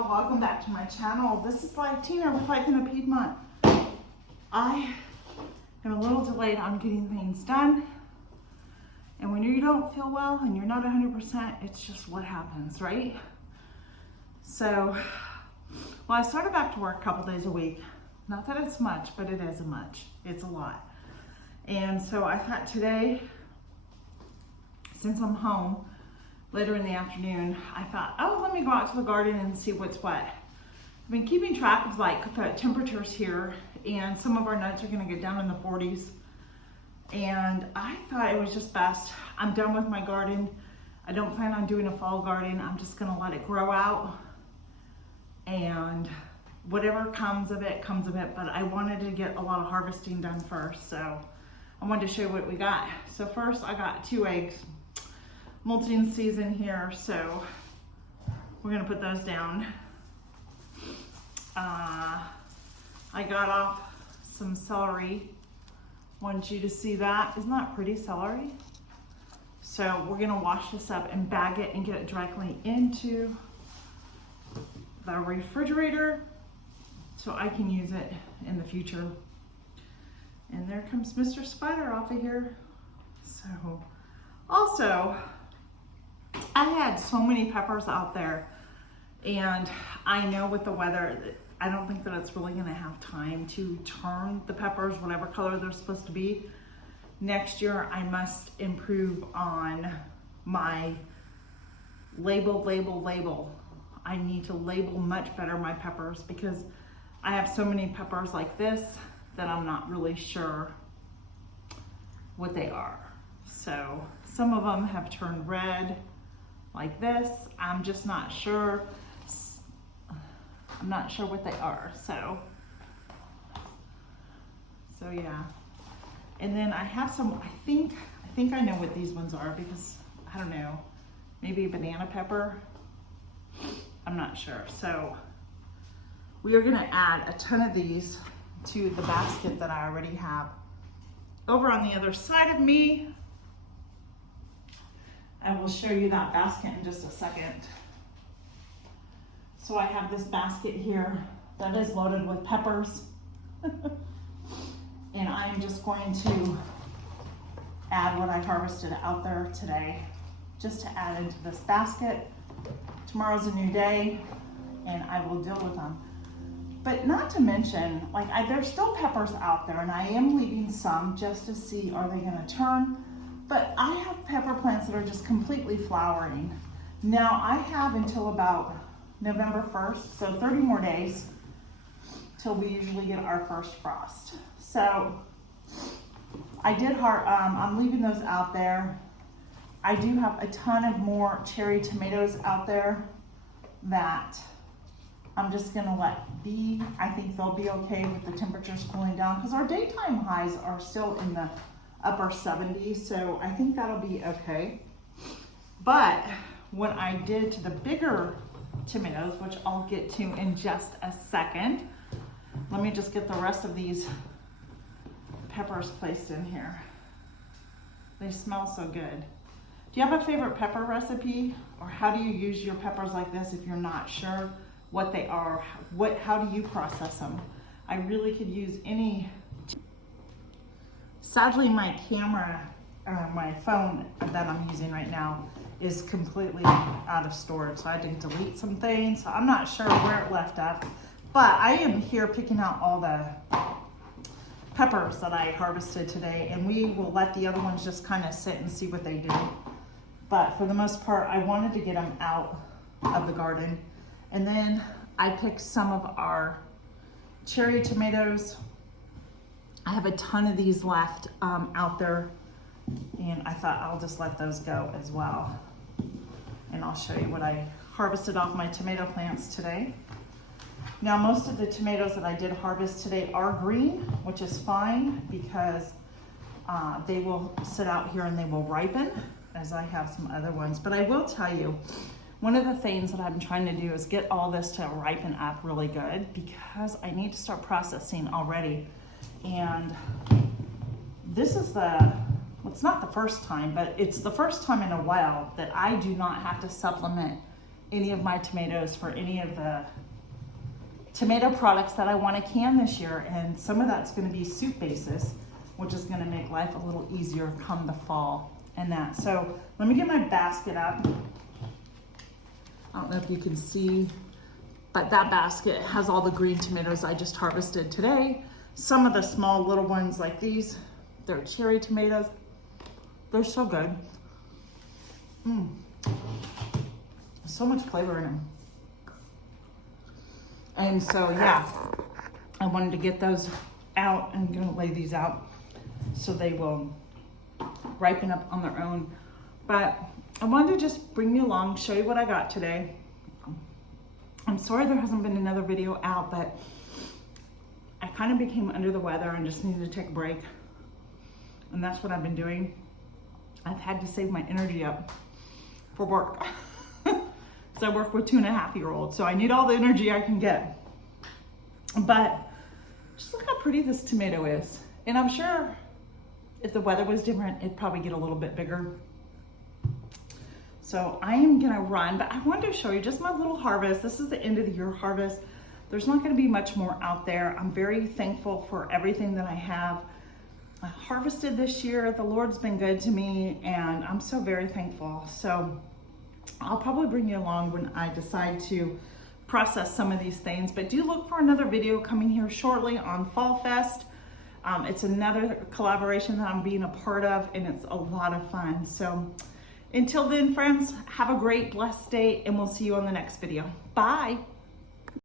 y'all, welcome back to my channel. This is Life Tina with Life in the Piedmont. I am a little delayed on getting things done. And when you don't feel well and you're not 100%, it's just what happens, right? So, well, I started back to work a couple days a week. Not that it's much, but it is much. It's a lot. And so I thought today, since I'm home, later in the afternoon, I thought, oh, let me go out to the garden and see what's what. I've been keeping track of like the temperatures here, and some of our nuts are gonna get down in the 40s. And I thought it was just best. I'm done with my garden. I don't plan on doing a fall garden. I'm just gonna let it grow out, and whatever comes of it, comes of it. But I wanted to get a lot of harvesting done first, so I wanted to show you what we got. So first, I got 2 eggs. Molting season here, so we're gonna put those down. I got off some celery. Want you to see that. Isn't that pretty celery? So we're gonna wash this up and bag it and get it directly into the refrigerator so I can use it in the future. And there comes Mr. Spider off of here. So also, I had so many peppers out there, and I know with the weather, I don't think that it's really gonna have time to turn the peppers whatever color they're supposed to be. Next year, I must improve on my label. I need to label much better my peppers because I have so many peppers like this that I'm not really sure what they are. So some of them have turned red like this. I'm just not sure. I'm not sure what they are. So yeah. And then I have some, I think I know what these ones are because I don't know, maybe banana pepper. I'm not sure. So we are gonna add a ton of these to the basket that I already have. Over on the other side of me, I will show you that basket in just a second. So I have this basket here that is loaded with peppers. And I'm just going to add what I harvested out there today, just to add into this basket. Tomorrow's a new day and I will deal with them. But not to mention, like there's still peppers out there, and I am leaving some just to see, are they gonna turn? But I have pepper plants that are just completely flowering. Now I have until about November 1st, so 30 more days till we usually get our first frost. So I did I'm leaving those out there. I do have a ton of more cherry tomatoes out there that I'm just gonna let be. I think they'll be okay with the temperatures cooling down because our daytime highs are still in the upper 70s, so I think that'll be okay. But what I did to the bigger tomatoes, which I'll get to in just a second, let me just get the rest of these peppers placed in here. They smell so good. Do you have a favorite pepper recipe, or how do you use your peppers like this if you're not sure what they are? How do you process them? I really could use any. Sadly, my camera, my phone that I'm using right now is completely out of storage, so I had to delete some things. So I'm not sure where it left up, but I am here picking out all the peppers that I harvested today, and we will let the other ones just kind of sit and see what they do. But for the most part, I wanted to get them out of the garden. And then I picked some of our cherry tomatoes. I have a ton of these left out there, and I thought I'll just let those go as well. And I'll show you what I harvested off my tomato plants today. Now, most of the tomatoes that I did harvest today are green, which is fine because they will sit out here and they will ripen, as I have some other ones. But I will tell you, one of the things that I'm trying to do is get all this to ripen up really good because I need to start processing already. And this is it's not the first time, but it's the first time in a while that I do not have to supplement any of my tomatoes for any of the tomato products that I want to can this year. And some of that's going to be soup bases, which is going to make life a little easier come the fall and that. So let me get my basket up. I don't know if you can see, but that basket has all the green tomatoes I just harvested today. Some of the small little ones like these, they're cherry tomatoes. They're so good. So much flavor in them. And so, yeah, I wanted to get those out. I'm gonna lay these out so they will ripen up on their own. But I wanted to just bring you along, show you what I got today. I'm sorry there hasn't been another video out, but I kind of became under the weather and just needed to take a break. And that's what I've been doing. I've had to save my energy up for work. So I work with 2.5-year-olds, so I need all the energy I can get. But just look how pretty this tomato is. And I'm sure if the weather was different, it'd probably get a little bit bigger. So I am gonna run, but I wanted to show you just my little harvest. This is the end of the year harvest. There's not gonna be much more out there. I'm very thankful for everything that I have harvested this year. The Lord's been good to me, and I'm so very thankful. So I'll probably bring you along when I decide to process some of these things, but do look for another video coming here shortly on Fall Fest. It's another collaboration that I'm being a part of, and it's a lot of fun. So until then, friends, have a great, blessed day, and we'll see you on the next video. Bye.